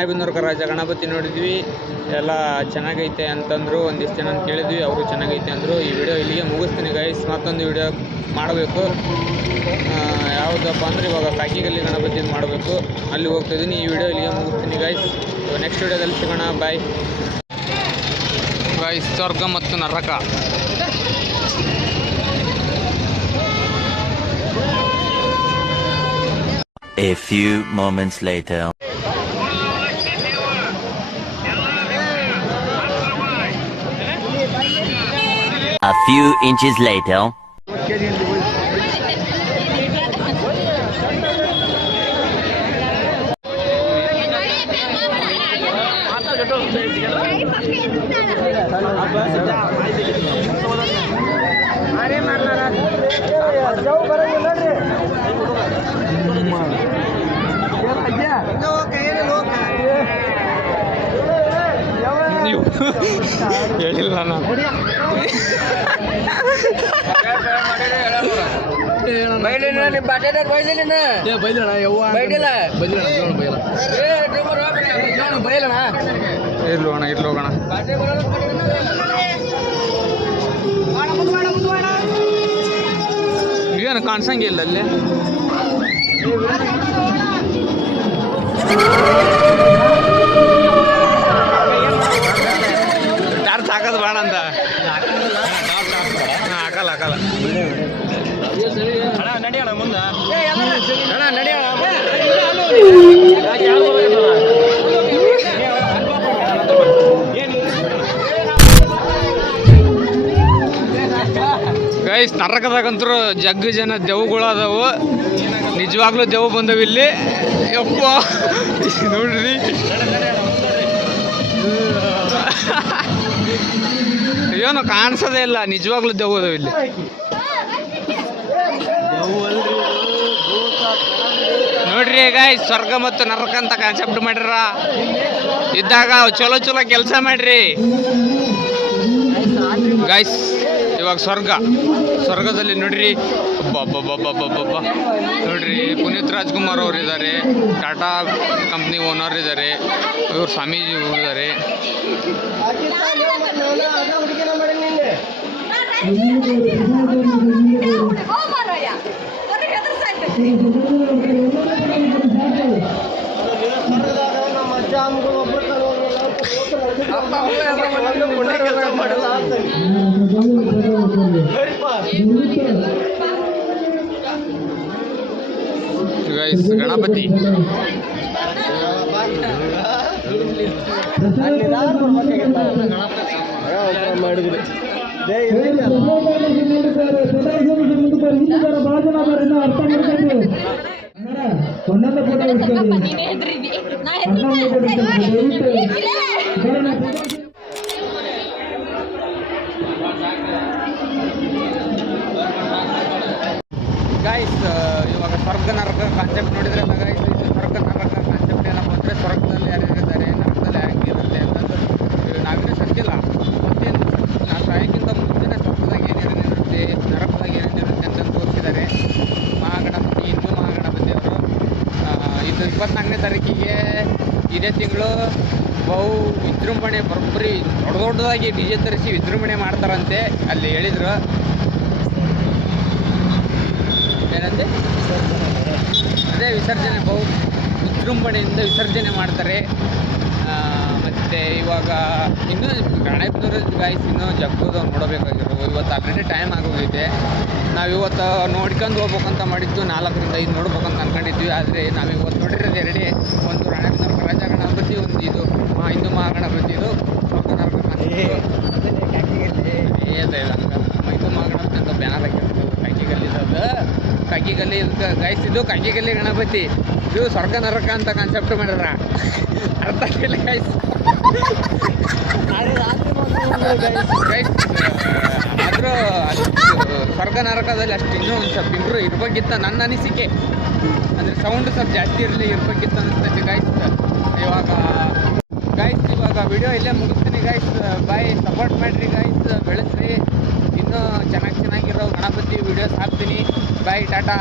ರಾಣೆಬೆನ್ನೂರು ರಾಜ ಗಣಪತಿ ನೋಡಿದ್ವಿ, ಎಲ್ಲ ಚೆನ್ನಾಗೈತೆ ಅಂತಂದರು. ಒಂದಿಷ್ಟು ಜನ ಕೇಳಿದ್ವಿ, ಅವರು ಚೆನ್ನಾಗೈತೆ ಅಂದರು. ಈ ವಿಡಿಯೋ ಇಲ್ಲಿಗೆ ಮುಗಿಸ್ತೀನಿ ಗೈಸ್. ಮತ್ತೊಂದು ವಿಡಿಯೋ ಮಾಡಬೇಕು. ಯಾವುದಪ್ಪ ಅಂದರೆ ಇವಾಗ ಕಾಕಿಗಲ್ಲಿ ಗಣಪತಿ ಮಾಡಬೇಕು, ಅಲ್ಲಿ ಹೋಗ್ತಾಯಿದ್ದೀನಿ. ಈ ವಿಡಿಯೋ ಇಲ್ಲಿಗೆ ಮುಗಿಸ್ತೀನಿ ಗೈಸ್. ನೆಕ್ಸ್ಟ್ ವಿಡಿಯೋದಲ್ಲಿ ಸಿಗೋಣ. Bye guys. ಸ್ವರ್ಗ ಮತ್ತು ನರಕ. A few moments later. A few inches later. ನೀವು ಹೇಳಿಲ್ಲ ನಾನು. ಇರ್ಲೋಣ ಇರ್ಲೋಗೋಣ. ಏನು ಕಾಣಿಸಂಗಿಲ್ಲ ಅಲ್ಲಿ. ಟಾರ್ಚ್ ಹಾಕೋದು ಬೇಡ ಅಂತ. ಹಾಕಲ್ಲ ಹಾಕಲ್ಲ. ನಡಿಯೋಣ ಮುಂದೆ. ನಡಿಯೋಣ. ಗೈಸ್, ನರಕದಾಗಂತರೂ ಜಗ್ಗು ಜನ ದೆವ್ಗಳು ಅದಾವು. ನಿಜವಾಗ್ಲೂ ದೆವ್ವ ಬಂದವು ಇಲ್ಲಿ. ಯಪ್ಪ ನೋಡ್ರಿ, ಏನು ಕಾಣಿಸೋದೇ ಇಲ್ಲ. ನಿಜವಾಗ್ಲೂ ದೆವ್ವ ಅದಾವ ಇಲ್ಲಿ. ನೋಡ್ರಿ ಗೈಸ್, ಸ್ವರ್ಗ ಮತ್ತು ನರಕ ಅಂತ ಕಾನ್ಸೆಪ್ಟ್ ಮಾಡ್ಯಾರ. ಇದ್ದಾಗ ಚಲೋ ಚಲೋ ಕೆಲಸ ಮಾಡ್ರಿ ಗೈಸ್. ಇವಾಗ ಸ್ವರ್ಗದಲ್ಲಿ ನೋಡ್ರಿ, ಒಬ್ಬ ನೋಡ್ರಿ, ಪುನೀತ್ ರಾಜ್ಕುಮಾರ್ ಅವರು ಇದ್ದಾರೆ, ಟಾಟಾ ಕಂಪ್ನಿ ಓನರ್ ಇದ್ದಾರೆ, ಇವ್ರು ಸ್ವಾಮೀಜಿ ಇದ್ದಾರೆ. ಗೈಸ್, ಗಣಪತಿ ಮಾಡಿದ್ರಿ. ಗೈಸ್, ಇವಾಗ ಸ್ವರ್ಗ ನರಕ ಕಾನ್ಸೆಪ್ಟ್ ನೋಡಿದ್ರಲ್ಲ ಗೈಸ್. ಸ್ವರ್ಗ ನರಕ ಕಾನ್ಸೆಪ್ಟ್ ಏನಪ್ಪ ಅಂದರೆ, ಸ್ವರ್ಗದಲ್ಲಿ ಯಾರ್ಯಾರಿದ್ದಾರೆ, ನರಕದಲ್ಲಿ ಹೆಂಗಿರುತ್ತೆ ಅಂತಂದು ನಾವಿನ್ನೂ ಸತ್ತಿಲ್ಲ. ಮತ್ತೇನು, ನಾವು ಸಾಯೋಕ್ಕಿಂತ ಮುಂಚೆನೇ ಸ್ವರ್ಗದಾಗ ಏನೇನಿರುತ್ತೆ, ನರಕದಾಗ ಏನೇನಿರುತ್ತೆ ಅಂತಂದು ತೋರಿಸಿದ್ದಾರೆ ಮಹಾಗಣಪತಿ, ಹಿಂದೂ ಮಹಾಗಣಪತಿ ಅವರು. ಇದು 24ನೇ ತಾರೀಕಿಗೆ ಇದೇ ತಿಂಗಳು ಬಹು ವಿಜೃಂಭಣೆ, ಬರೋಬ್ಬರಿ ದೊಡ್ಡದಾಗಿ DJ ತರಿಸಿ ವಿಜೃಂಭಣೆ ಮಾಡ್ತಾರಂತೆ. ಅಲ್ಲಿ ಹೇಳಿದ್ರು. ಏನಂತೆ, ಅದೇ ವಿಸರ್ಜನೆ, ಬಹು ವಿಜೃಂಭಣೆಯಿಂದ ವಿಸರ್ಜನೆ ಮಾಡ್ತಾರೆ. ಮತ್ತು ಇವಾಗ ಇನ್ನೂ ರಾಣೆಬೆನ್ನೂರು ಗಾಯ್ಸ್ ಇನ್ನೂ ಜಗ್ಗೋದು ನೋಡಬೇಕಾಗಿರೋ. ಇವತ್ತು ಆಲ್ರೆಡಿ ಟೈಮ್ ಆಗೋಗೈತೆ. ನಾವು ಇವತ್ತು ನೋಡ್ಕೊಂಡು ಹೋಗ್ಬೇಕಂತ ಮಾಡಿದ್ದು 4ರಿಂದ 5 ನೋಡ್ಬೇಕಂತ ಅಂದ್ಕೊಂಡಿದ್ವಿ. ಆದರೆ ನಾವು ಇವತ್ತು ನೋಡಿರೋದು ಎರಡೇ, ಒಂದು ರಾಣೆಬೆನ್ನೂರು ರಾಜ ಗಣಪತಿ, ಒಂದು ಇದು ಹಿಂದೂ ಮಹಾಗಣಪತಿ. ಇದು ಹಿಂದೂ ಮಹಾಗಣಪತಿ ಅಂತ ಬ್ಯಾನರ್ ಹಾಕಿರ್ತದೆ ಕಾಕಿಗಲ್ಲಿ ಗೈಸ್. ಇದು ಕಾಕಿಗಲ್ಲಿ ಗಣಪತಿ, ಇದು ಸ್ವರ್ಗ ನರಕ ಅಂತ ಕಾನ್ಸೆಪ್ಟ್ ಮಾಡ್ಯಾರ. ಅರ್ಥ ಆಗಿಲ್ಲ ಗೈಸ್. ಗೈಸ್, ಆದರೂ ಸ್ವರ್ಗ ನರಕದಲ್ಲಿ ಅಷ್ಟು ಇನ್ನೂ ಒಂದು ಸ್ವಲ್ಪ ಇಂಪ್ರೂವ್ ಇರ್ಬೇಕಿತ್ತ ನನ್ನ ಅನಿಸಿಕೆ. ಅಂದರೆ ಸೌಂಡ್ ಸ್ವಲ್ಪ ಜಾಸ್ತಿ ಇರ್ಬೇಕಿತ್ತು ಅನಿಸ್ತೈತಿ ಗೈಸ್. ಇವಾಗ ವಿಡಿಯೋ ಇಲ್ಲೇ ಮುಗಿಸ್ತೀನಿ ಗೈಸ್. ಬಾಯ್, ಸಪೋರ್ಟ್ ಮಾಡಿರಿ ಗೈಸ್, ಬೆಳೆಸ್ರಿ. ಇನ್ನೂ ಚೆನ್ನಾಗಿರೋ ಗಣಪತಿ ವಿಡಿಯೋಸ್ ಹಾಕ್ತೀನಿ. ಬಾಯ್, ಟಾಟಾ.